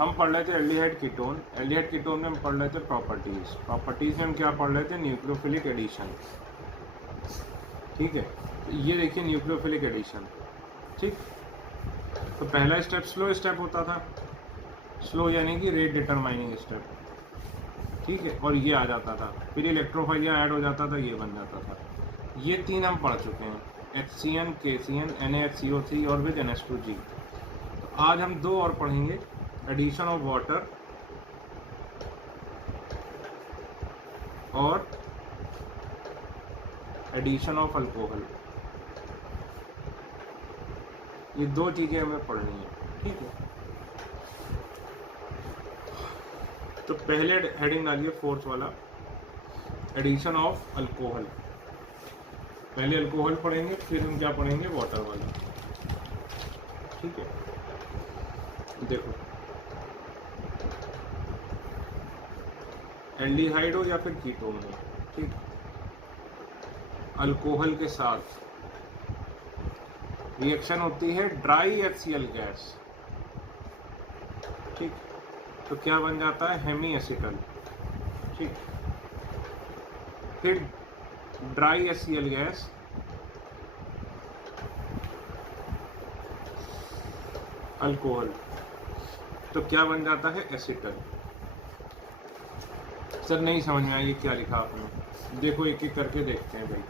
हम पढ़ रहे थे एल्डिहाइड कीटोन। एल्डिहाइड कीटोन में हम पढ़ रहे थे प्रॉपर्टीज में हम क्या पढ़ रहे थे, न्यूक्लियोफिलिक एडिशन। ठीक है, तो ये देखिए न्यूक्लियोफिलिक एडिशन। ठीक, तो पहला स्टेप स्लो स्टेप होता था, स्लो यानी कि रेट डिटरमाइनिंग स्टेप। ठीक है, और ये आ जाता था, फिर इलेक्ट्रोफाइलिया ऐड हो जाता था, ये बन जाता था। ये 3 हम पढ़ चुके हैं, HCN, KCN, NaHCO3 और विद NH2G। तो आज हम 2 और पढ़ेंगे, एडिशन ऑफ वाटर और एडिशन ऑफ अल्कोहल। ये 2 चीज़ें हमें पढ़नी है। ठीक है, तो पहले हेडिंग डालिए 4th वाला, एडिशन ऑफ अल्कोहल। पहले अल्कोहल पढ़ेंगे, फिर हम क्या पढ़ेंगे, वाटर वाला। ठीक है, देखो एल्डिहाइड हो या फिर कीटोन हो, ठीक, अल्कोहल के साथ रिएक्शन होती है ड्राई HCl गैस। ठीक, तो क्या बन जाता है, हेमी एसिटल। ठीक, फिर ड्राई HCl गैस अल्कोहल, तो क्या बन जाता है, एसिटल। सर नहीं समझ में आई क्या लिखा आपने, देखो एक एक करके देखते हैं भाई।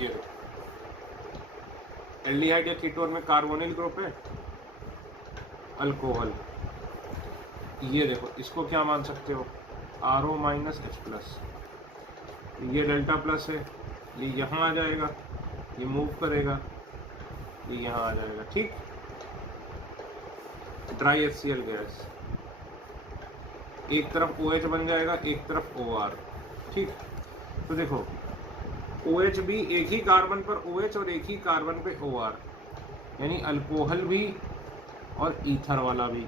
ये एल्डिहाइड या कीटोन में कार्बोनिल ग्रुप है, अल्कोहल। ये देखो, इसको क्या मान सकते हो, RO-H+। ये डेल्टा प्लस है, ये यहाँ आ जाएगा, ये मूव करेगा, ये यहाँ आ जाएगा। ठीक, ड्राई HCl गैस, एक तरफ OH बन जाएगा, एक तरफ OR। ठीक, तो देखो OH भी एक ही कार्बन पर OH और एक ही कार्बन पे OR, यानी अल्कोहल भी और ईथर वाला भी।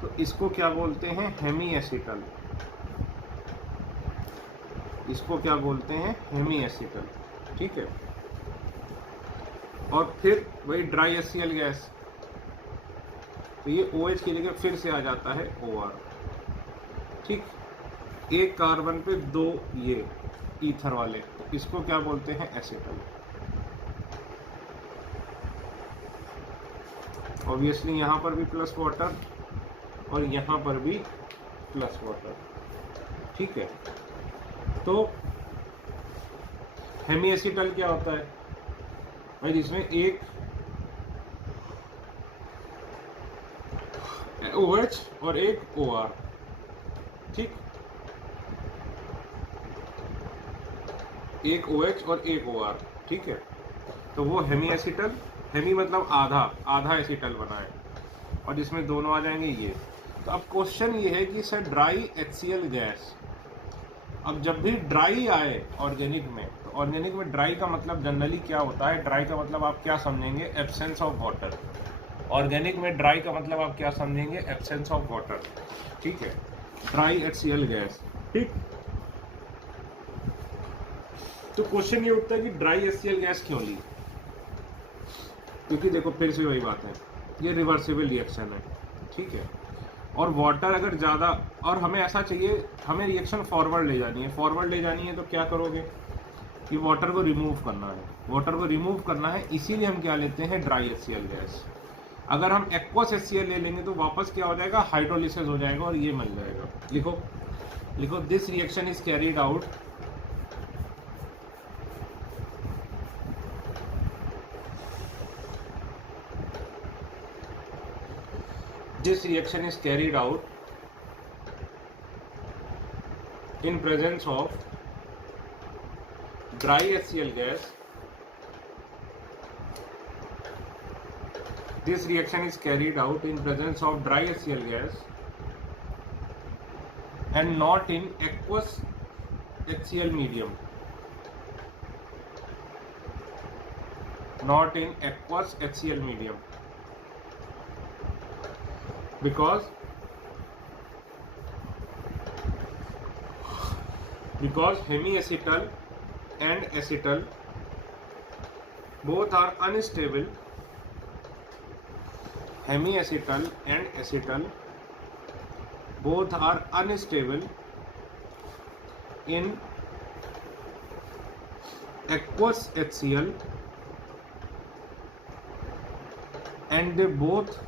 तो इसको क्या बोलते हैं, हेमी एसिटल। इसको क्या बोलते हैं, हेमी एसिटल। ठीक है, और फिर वही ड्राई HCl गैस, तो ये OH की जगह फिर से आ जाता है OR। ठीक, एक कार्बन पे 2 ये ईथर वाले, तो इसको क्या बोलते हैं, एसिटल। ऑब्वियसली यहाँ पर भी प्लस वाटर और यहाँ पर भी प्लस वाटर। ठीक है, तो हेमी एसिटल क्या होता है भाई, जिसमें एक OH और एक OR। ठीक, एक OH और एक OR। ठीक है, तो वो हेमी एसिटल, हेमी मतलब आधा, आधा एसिटल बना है, और जिसमें दोनों आ जाएंगे ये। तो अब क्वेश्चन ये है कि सर ड्राई HCl गैस, अब जब भी ड्राई आए ऑर्गेनिक में, तो ऑर्गेनिक में ड्राई का मतलब जनरली क्या होता है, ड्राई का मतलब आप क्या समझेंगे, एब्सेंस ऑफ वाटर। ऑर्गेनिक में ड्राई का मतलब आप क्या समझेंगे, एब्सेंस ऑफ वाटर। ठीक है, ड्राई HCl गैस। ठीक, तो क्वेश्चन ये उठता है कि ड्राई HCl गैस क्यों ली, क्योंकि देखो फिर से वही बात है, ये रिवर्सिबल रिएक्शन है। ठीक है, और वाटर अगर ज़्यादा, और हमें ऐसा चाहिए, हमें रिएक्शन फॉरवर्ड ले जानी है। फॉरवर्ड ले जानी है तो क्या करोगे कि वाटर को रिमूव करना है, वाटर को रिमूव करना है, इसीलिए हम क्या लेते हैं, ड्राई HCl गैस। अगर हम एक्वस HCl ले लेंगे तो वापस क्या हो जाएगा, हाइड्रोलिसिस हो जाएगा और ये मिल जाएगा। लिखो लिखो, this reaction is carried out this reaction is carried out in presence of dry HCl gas. This reaction is carried out in presence of dry HCl gas and not in aqueous HCl medium. Not in aqueous HCl medium. because hemiacetal and acetal both are unstable. Hemiacetal and acetal both are unstable in aqueous HCl, and they both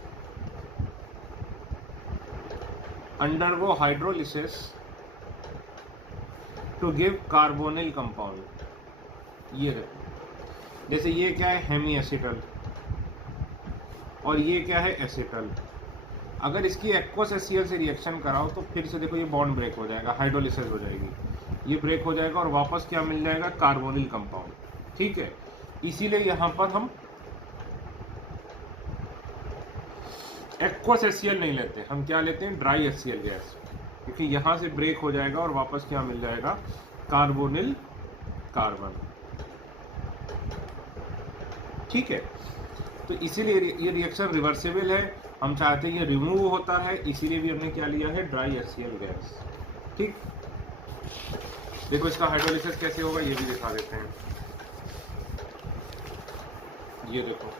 undergo hydrolysis to give carbonyl compound. ये देखो, जैसे ये क्या है Hemy acetal और ये क्या है एसिटल। अगर इसकी एक्वस HCl से रिएक्शन कराओ तो फिर से देखो ये बॉन्ड ब्रेक हो जाएगा, हाइड्रोलिसिस हो जाएगी, ये ब्रेक हो जाएगा और वापस क्या मिल जाएगा, कार्बोनिल कंपाउंड। ठीक है, इसीलिए यहाँ पर हम एक्वस HCl नहीं लेते, हम क्या लेते हैं, ड्राई HCl गैस, क्योंकि यहाँ से ब्रेक हो जाएगा और वापस क्या मिल जाएगा, कार्बोनिल कार्बन। ठीक है, तो इसीलिए ये रिएक्शन रिवर्सिबल है, हम चाहते हैं ये रिमूव होता है, इसीलिए भी हमने क्या लिया है, ड्राई HCl गैस। ठीक, देखो इसका हाइड्रोलिसिस कैसे होगा ये भी दिखा देते हैं। ये देखो,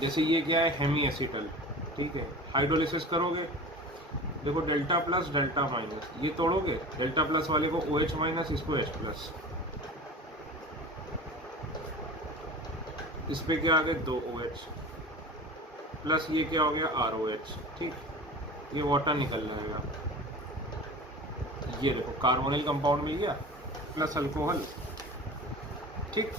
जैसे ये क्या है, हेमी एसिटल। ठीक है, हाइड्रोलिसिस करोगे, देखो डेल्टा प्लस डेल्टा माइनस, ये तोड़ोगे, डेल्टा प्लस वाले को OH माइनस, इसको H प्लस, इस पे क्या आ गए 2 OH प्लस, ये क्या हो गया ROH। ठीक, ये वाटर निकल जाएगा, ये देखो कार्बोनिल कंपाउंड मिल गया प्लस अल्कोहल। ठीक,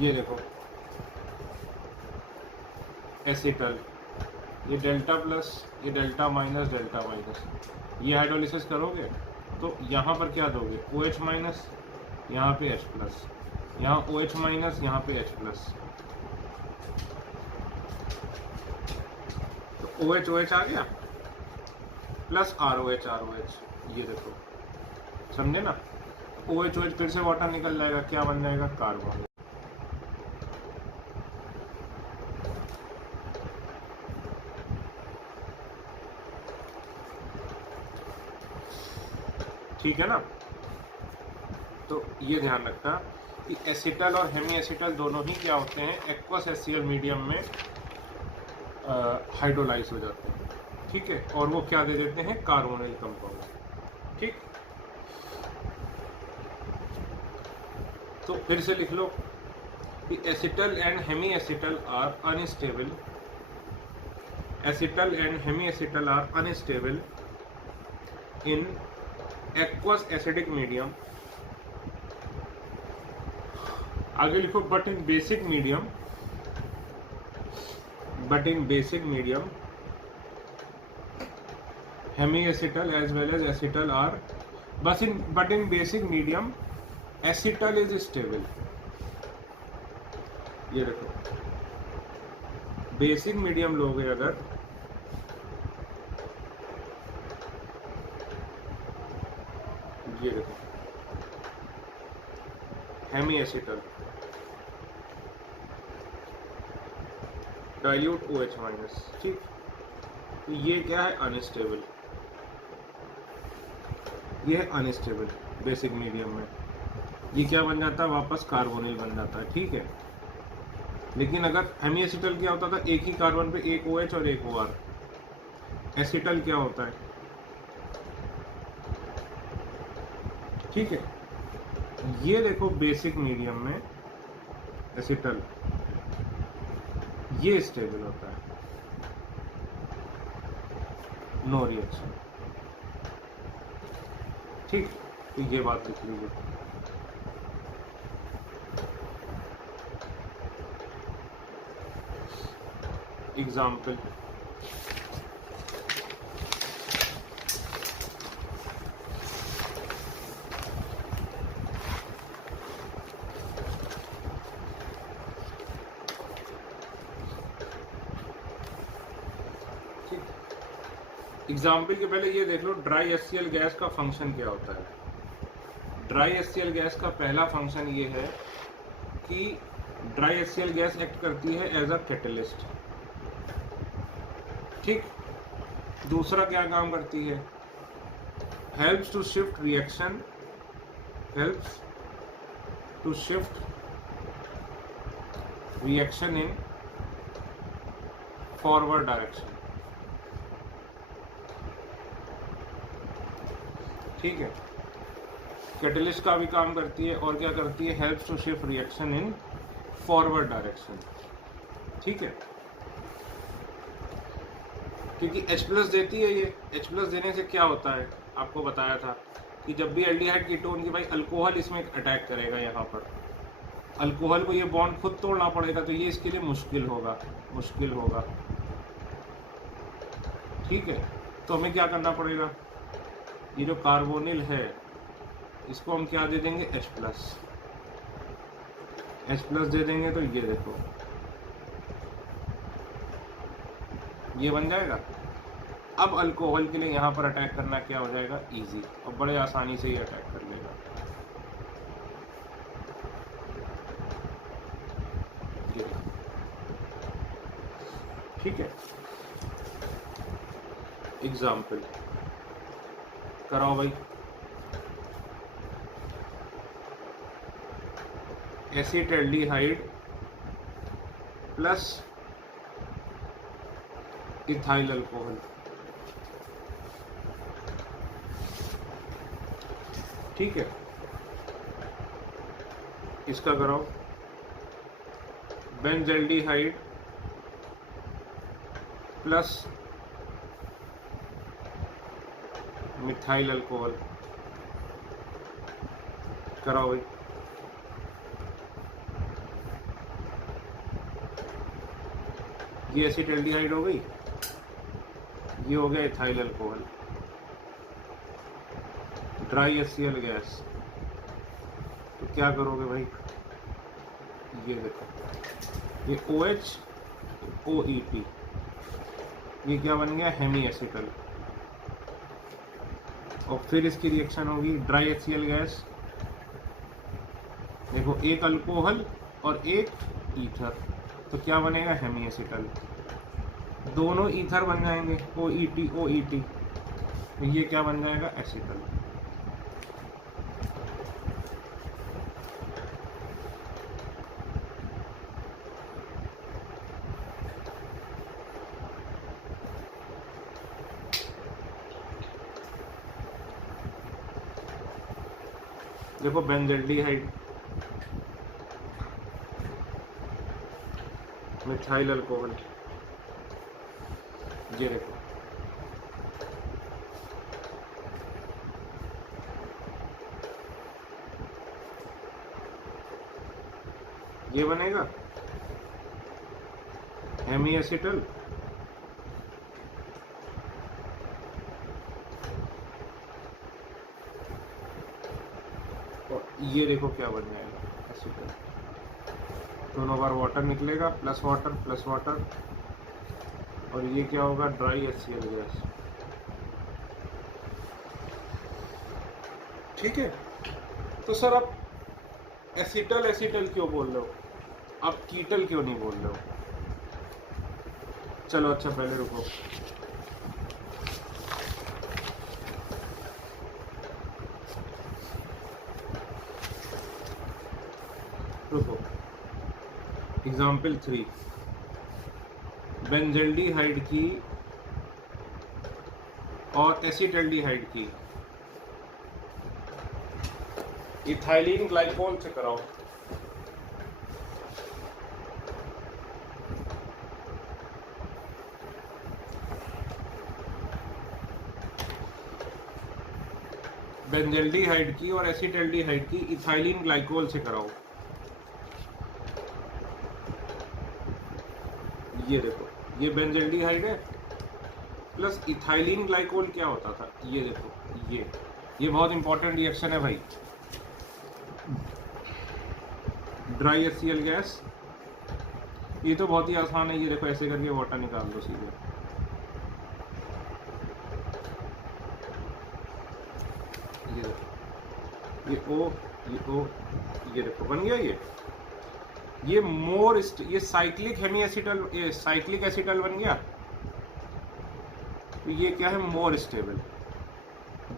ये देखो एसिटल, ये डेल्टा प्लस, ये डेल्टा माइनस, डेल्टा माइनस, ये हाइड्रोलिसिस करोगे तो यहाँ पर क्या दोगे, OH माइनस, यहाँ पे H प्लस, यहाँ OH माइनस, यहाँ पे H प्लस, तो OH OH आ गया प्लस ROH ROH, ये देखो, समझे ना, OH OH फिर से वाटर निकल जाएगा, क्या बन जाएगा, कार्बन। ठीक है ना, तो ये ध्यान रखना कि एसिटल और हेमी एसिटल दोनों ही क्या होते हैं, एक्वस HCl मीडियम में हाइड्रोलाइज हो जाते हैं। ठीक है, और वो क्या दे देते हैं, कार्बोनिल कंपाउंड। ठीक, तो फिर से लिख लो कि acetal and hemiacetal are unstable, acetal and hemiacetal are unstable in aqueous acidic medium। आगे लिखो but in basic medium, but in basic medium hemiacetal as well as acetal are, but in basic medium acetal is stable। ये देखो basic medium लोगे अगर, ये देखो हेमिएसिटल dilute OH minus. ठीक, तो ये क्या है, अनस्टेबल, ये है अनस्टेबल बेसिक मीडियम में, ये क्या बन जाता है, वापस कार्बोनिल बन जाता है। ठीक है, लेकिन अगर हेमिएसिटल क्या होता था, एक ही कार्बन पे एक OH और एक OR, एसिटल क्या होता है। ठीक है, ये देखो बेसिक मीडियम में एसिटल ये स्टेबल होता है, नो रिएक्शन। ठीक, तो ये बात लिख लीजिए। एग्जाम्पल, एग्जाम्पल के पहले ये देख लो ड्राई HCl गैस का फंक्शन क्या होता है। ड्राई HCl गैस का पहला फंक्शन ये है कि ड्राई HCl गैस एक्ट करती है एज अ कैटलिस्ट। ठीक, दूसरा क्या काम करती है, helps to shift reaction, helps to shift reaction in forward direction. ठीक है, कैटलिस्ट का भी काम करती है और क्या करती है, helps to shift reaction in forward direction. ठीक है, क्योंकि H+ देती है ये, H+ देने से क्या होता है आपको बताया था कि जब भी एल्डिहाइड कीटोन की भाई अल्कोहल इसमें अटैक करेगा, यहाँ पर अल्कोहल को ये बॉन्ड खुद तोड़ना पड़ेगा, तो ये इसके लिए मुश्किल होगा, मुश्किल होगा। ठीक है, तो हमें क्या करना पड़ेगा, ये जो कार्बोनिल है इसको हम क्या दे देंगे, H+, H+ दे देंगे, तो ये देखो ये बन जाएगा। अब अल्कोहल के लिए यहाँ पर अटैक करना क्या हो जाएगा, इजी, और बड़े आसानी से ही अटैक कर लेगा। ठीक है, एग्जाम्पल कराओ भाई। Acetaldehyde plus ethyl alcohol. ठीक है, इसका कराओ बेंजल्डिहाइड प्लस मिथाइल अल्कोहल। कराओ भाई। ये एसिटाल्डिहाइड हो गई, ये हो गया ethyl alcohol, dry HCl gas. तो क्या करोगे भाई, ये देखो ये OH OEP, ये क्या बन गया, हेमी एसिटल। और फिर इसकी रिएक्शन होगी ड्राई HCl गैस, देखो एक अल्कोहल और एक ईथर, तो क्या बनेगा, हेमी एसिटल। दोनों ईथर बन जाएंगे, OET, तो ये क्या बन जाएगा, एसिटल। देखो बेंजल्डिहाइड, मिथाइल अल्कोहल, ये देखो ये बनेगा हेमी एसिटल, और ये देखो क्या बन जाएगा, एसिटल। दोनों बार वाटर निकलेगा, प्लस वाटर, और ये क्या होगा, ड्राई HCl गैस। ठीक है, तो सर आप एसिटल क्यों बोल रहे हो, आप कीटल क्यों नहीं बोल रहे हो? चलो अच्छा, पहले रुको, एग्जाम्पल 3, बेंजल्डिहाइड की और एसिटाल्डिहाइड की इथाइलिन ग्लाइकोल से कराओ। बेंजल्डिहाइड की और एसिटाल्डिहाइड की इथाइलिन ग्लाइकोल से कराओ। ये देखो ये बेंजल्डिहाइड है प्लस इथाइलिन ग्लाइकोल क्या होता था, ये देखो ये बहुत इंपॉर्टेंट रिएक्शन है भाई। ड्राई HCl गैस, ये तो बहुत ही आसान है, ये देखो ऐसे करके वाटर निकाल दो सीधे, ये O, ये O, ये देखो बन गया ये मोर, ये साइक्लिक हेमी एसिटल, ये साइक्लिक एसिटल बन गया। तो ये क्या है, more stable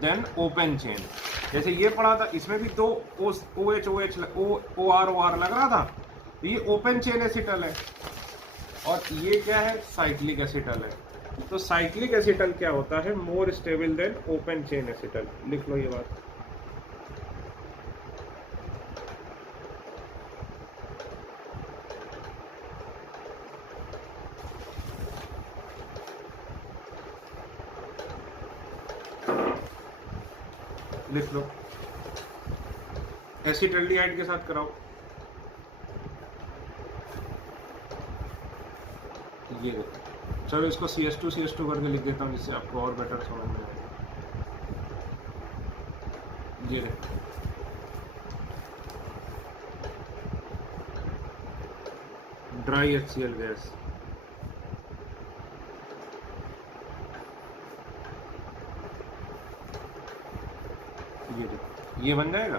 than open chain. जैसे ये पढ़ा था, इसमें भी दो OH OR लग रहा था, तो ये ओपन चेन एसिटल है, और ये क्या है, साइक्लिक एसिटल है। तो साइक्लिक एसिटल क्या होता है, more stable than open chain acetal. लिख लो ये बात। लिख लो, एसिटल्डिहाइड के साथ कराओ। ये देखो, चलो इसको CS2 करके लिख देता हूँ, जिससे आपको और बेटर समझ में आएगा। ये देखो, ड्राई HCl गैस, ये देखो, ये बन जाएगा।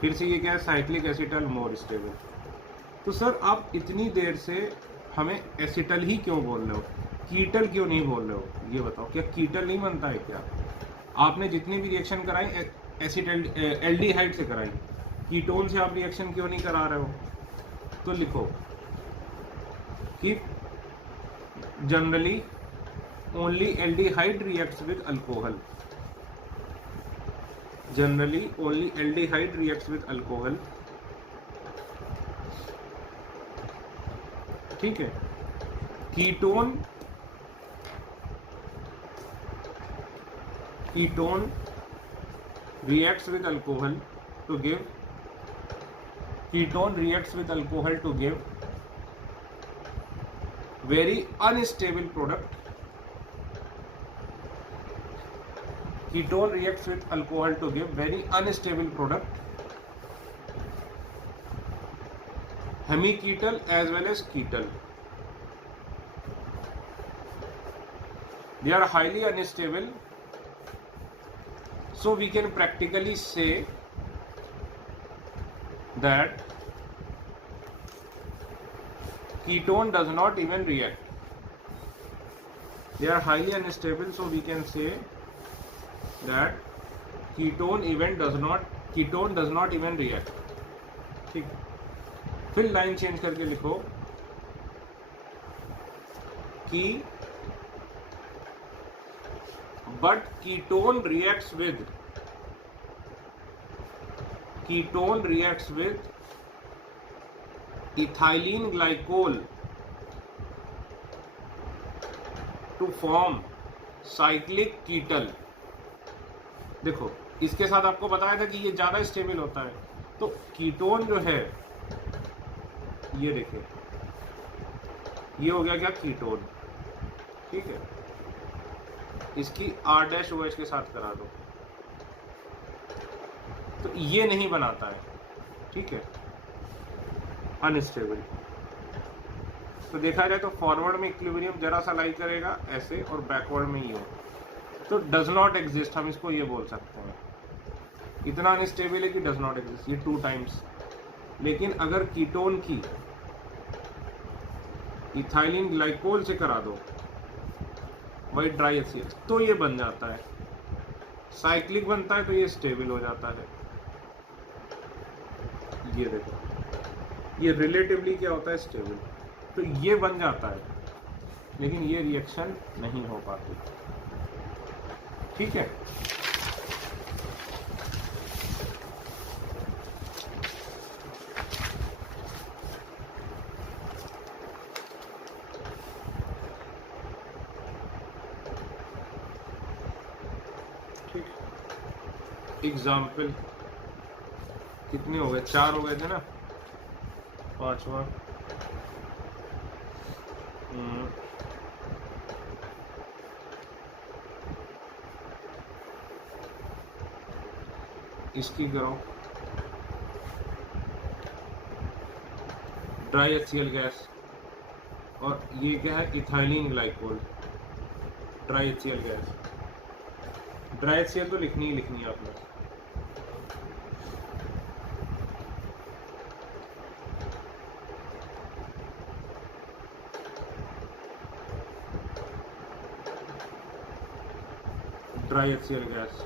फिर से ये क्या है, साइक्लिक एसिटल मोर स्टेबल। तो सर आप इतनी देर से हमें एसिटल ही क्यों बोल रहे हो, कीटल क्यों नहीं बोल रहे हो, ये बताओ। क्या कीटल नहीं बनता है क्या? आपने जितनी भी रिएक्शन कराई एसिटल एल्डिहाइड से कराई, कीटोन से आप रिएक्शन क्यों नहीं करा रहे हो? तो लिखो कि generally only aldehyde reacts with alcohol, generally only aldehyde reacts with alcohol. ठीक है, ketone reacts with alcohol to give very unstable product. Ketone reacts with alcohol to give very unstable product, hemiketal as well as ketal. They are highly unstable, so we can practically say that ketone does not even react. They are highly unstable, so we can say that ketone does not even react. ठीक, फिर line change करके लिखो कि but ketone reacts with ethylene glycol to form cyclic ketal. देखो, इसके साथ आपको बताया था कि ये ज्यादा स्टेबल होता है। तो कीटोन जो है, ये देखिए, ये हो गया क्या, कीटोन। ठीक है, इसकी R-OH के साथ करा दो, तो ये नहीं बनाता है। ठीक है, अनस्टेबल। तो देखा जाए तो फॉरवर्ड में इक्विलिब्रियम जरा सा लाई करेगा ऐसे, और बैकवर्ड में ये, तो डज नॉट एग्जिस्ट, हम इसको ये बोल सकते हैं। इतना अनस्टेबल है कि डज नॉट एग्जिस्ट, ये 2 टाइम्स। लेकिन अगर कीटोन की इथाइलिन ग्लाइकोल से करा दो, वही ड्राई HCl, तो ये बन जाता है, साइक्लिक बनता है, तो ये स्टेबल हो जाता है। ये देखो, ये रिलेटिवली क्या होता है, स्टेबल। तो ये बन जाता है, लेकिन ये रिएक्शन नहीं हो पाती। ठीक है, एग्जाम्पल कितने हो गए, 4 हो गए थे ना, 5वां इसकी करो, ड्राई HCl गैस, और ये क्या है, ethylene glycol, dry HCl gas. Dry HCl तो लिखनी ही लिखनी है आपने। Dry HCl gas.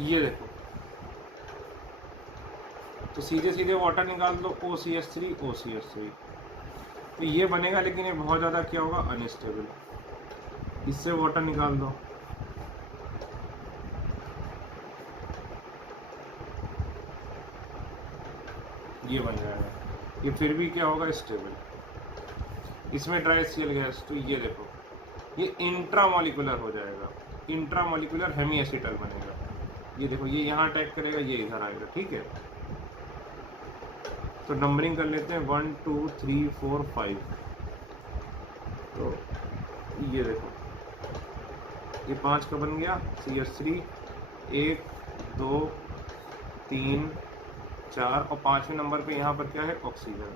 ये देखो, तो सीधे सीधे वाटर निकाल दो, OCH3 OCH3, तो ये बनेगा, लेकिन ये बहुत ज़्यादा क्या होगा, अनस्टेबल। इससे वाटर निकाल दो, ये बन जाएगा, ये फिर भी क्या होगा, स्टेबल। इसमें ड्राई HCl गैस, तो ये देखो, ये इंट्रामोलिकुलर हो जाएगा, इंट्रामोलिकुलर हेमी एसिटल बनेगा। ये देखो, ये यहाँ अटैक करेगा, ये इधर आएगा, ठीक है। तो नंबरिंग कर लेते हैं, 1 2 3 4 5। तो ये देखो, ये 5 का बन गया CH3, 1 2 3 4, और 5वें नंबर पे यहाँ पर क्या है, ऑक्सीजन,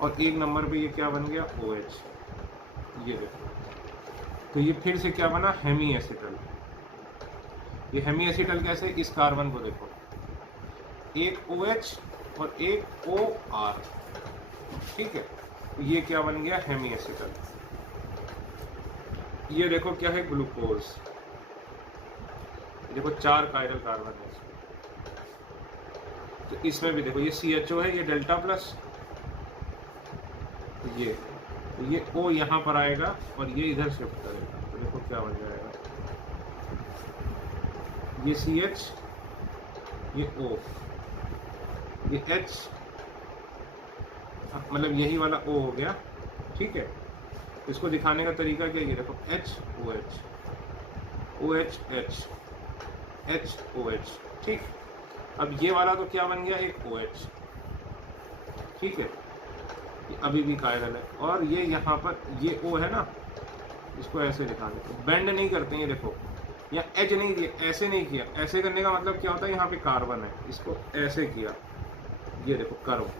और 1 नंबर पे ये क्या बन गया, OH। ये देखो, तो ये फिर से क्या बना, हेमी एसिटल। ये हेमी एसिटल कैसे, इस कार्बन को देखो, एक OH और एक OR, ठीक है, तो ये क्या बन गया, हेमी एसिटल। ये देखो क्या है, ग्लूकोज। देखो 4 कायरल कार्बन है इसमें, तो इसमें भी देखो, ये CHO है, ये डेल्टा प्लस, तो ये O यहाँ पर आएगा और ये इधर शिफ्ट करेगा, तो देखो क्या बन जाएगा, ये CH, ये O, ये H, मतलब यही वाला O हो गया, ठीक है। इसको दिखाने का तरीका क्या, ये देखो, HOH OH H HOH, ठीक। अब ये वाला तो क्या बन गया, एक OH, ठीक है, ये अभी भी कायरल है, और ये यहाँ पर ये O है ना, इसको ऐसे दिखा देते, बेंड नहीं करते हैं, ये देखो, या एज नहीं दिया, ऐसे नहीं किया। ऐसे करने का मतलब क्या होता है, यहाँ पे कार्बन है, इसको ऐसे किया, ये देखो कर्व,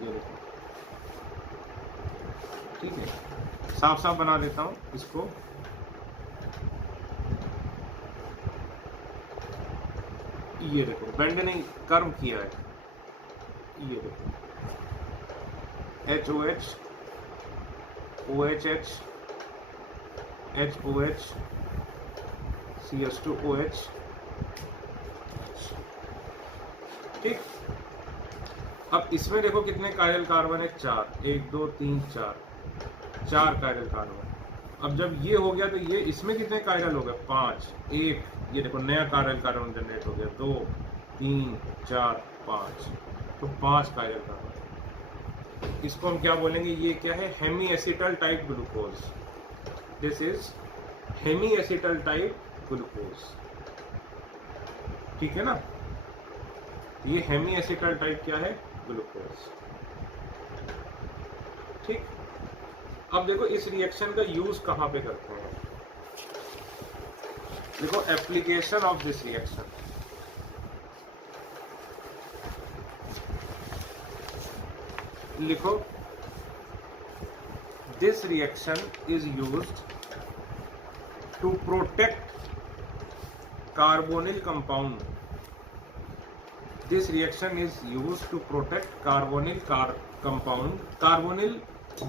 ये देखो, ठीक है। साफ साफ बना देता हूँ इसको, ये देखो, बेंड नहीं, कर्व किया है, ये देखो, HOH OHH HOH CH2OH, ठीक। अब इसमें देखो कितने कायरल कार्बन है, 4, 1 2 3 4 कायरल कार्बन। अब जब ये हो गया तो ये इसमें कितने कायरल हो गए, 5, 1, ये देखो नया कायरल कार्बन जनरेट हो गया, 2 3 4 5, तो 5 कायरल कार्बन। इसको हम क्या बोलेंगे, ये क्या है, hemiacetal type glucose. This is hemiacetal type glucose, ठीक है ना। ये हेमी एसिटल टाइप क्या है, ग्लूकोज, ठीक। अब देखो इस रिएक्शन का यूज कहां पे करते हैं, देखो एप्लीकेशन ऑफ दिस रिएक्शन। लिखो, this reaction is used to protect carbonyl compound. This reaction is used to protect carbonyl compound, carbonyl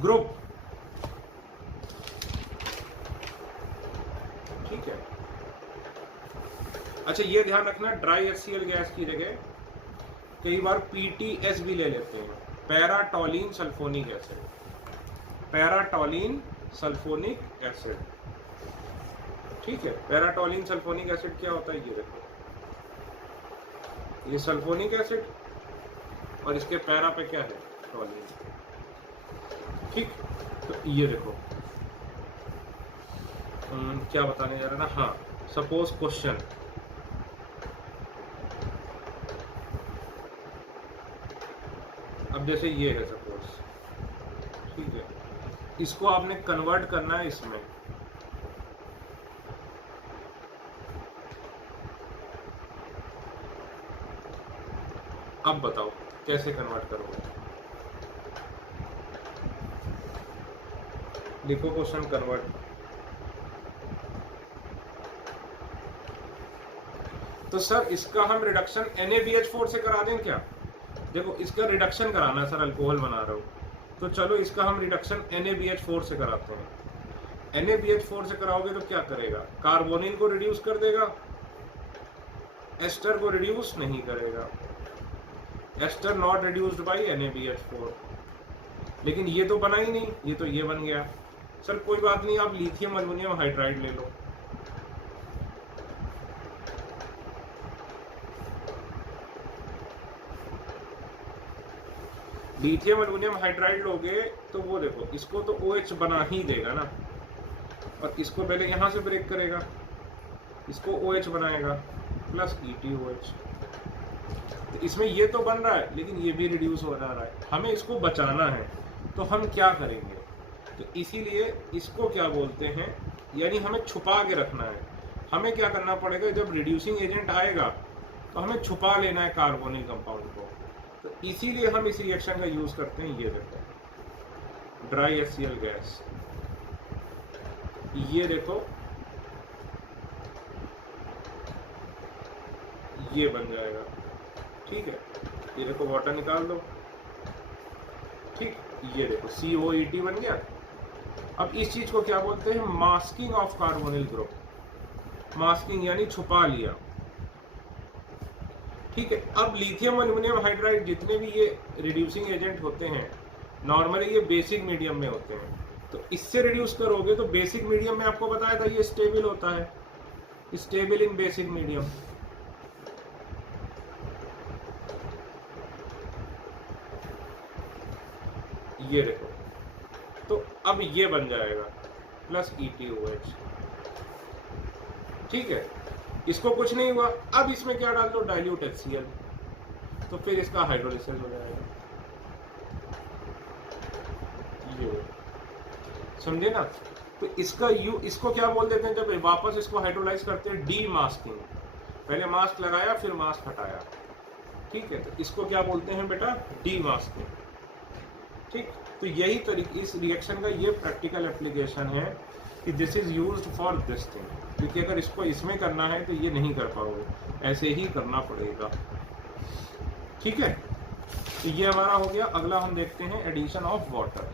group, ठीक है। अच्छा, ये ध्यान रखना, ड्राई HCl गैस की जगह कई बार PTS भी ले लेते हैं, पैराटोलिन सल्फोनिक एसिड, पैराटोलिन सल्फोनिक एसिड, ठीक है। पैराटोलिन सल्फोनिक एसिड क्या होता है, ये देखो, ये सल्फोनिक एसिड और इसके पैरा पे क्या है, टोलिन, ठीक। तो ये देखो, क्या बताने जा रहा ना, हाँ, सपोज क्वेश्चन, अब जैसे ये है सपोज, ठीक है, इसको आपने कन्वर्ट करना है इसमें, अब बताओ कैसे कन्वर्ट करोगे? लिखो क्वेश्चन कन्वर्ट। तो सर इसका हम रिडक्शन NaBH4 से करा दें क्या? देखो इसका रिडक्शन कराना है सर, अल्कोहल बना रहा हूँ, तो चलो इसका हम रिडक्शन NaBH4 से कराते हैं। NaBH4 से कराओगे तो क्या करेगा? कार्बोनिल को रिड्यूस कर देगा, एस्टर को रिड्यूस नहीं करेगा। Ester not reduced by NaBH4। लेकिन ये तो बना ही नहीं, ये तो ये बन गया। सर कोई बात नहीं, आप लिथियम एल्युमिनियम हाइड्राइड ले लो। लिथियम एल्युमिनियम हाइड्राइड लोगे तो वो देखो इसको तो OH बना ही देगा ना, और इसको पहले यहां से ब्रेक करेगा, इसको OH बनाएगा प्लस EtOH। तो इसमें ये तो बन रहा है लेकिन ये भी रिड्यूस हो जा रहा है, हमें इसको बचाना है तो हम क्या करेंगे? तो इसीलिए इसको क्या बोलते हैं, यानी हमें छुपा के रखना है। हमें क्या करना पड़ेगा, जब रिड्यूसिंग एजेंट आएगा तो हमें छुपा लेना है कार्बोनिल कंपाउंड को। तो इसीलिए हम इस रिएक्शन का यूज करते हैं। ये देखो ड्राई HCl गैस, ये देखो ये बन जाएगा, ठीक है। ये देखो वाटर निकाल दो, ठीक, ये देखो COET बन गया। अब इस चीज को क्या बोलते हैं? Masking of carbonyl group. Masking यानी छुपा लिया, ठीक है। अब लिथियम एल्युमिनियम हाइड्राइड जितने भी ये रिड्यूसिंग एजेंट होते हैं नॉर्मली ये बेसिक मीडियम में होते हैं, तो इससे रिड्यूस करोगे तो बेसिक मीडियम में आपको बताया था ये स्टेबल होता है, स्टेबल इन बेसिक मीडियम। ये देखो, तो अब ये बन जाएगा प्लस EtOH, ठीक है। इसको कुछ नहीं हुआ, अब इसमें क्या डाल दो? डाइल्यूट HCl, तो फिर इसका हाइड्रोलिसिस हो जाएगा। ये समझे ना? तो इसका इसको क्या बोल देते हैं, जब वापस इसको हाइड्रोलाइज करते हैं? डीमास्किंग। पहले मास्क लगाया फिर मास्क हटाया, ठीक है। तो इसको क्या बोलते हैं बेटा? डीमास्किंग, ठीक। तो यही तरीके इस रिएक्शन का ये प्रैक्टिकल एप्लीकेशन है कि this is used for this thing. क्योंकि अगर इसको इसमें करना है तो ये नहीं कर पाओगे, ऐसे ही करना पड़ेगा, ठीक है। तो ये हमारा हो गया। अगला हम देखते हैं एडिशन ऑफ वाटर।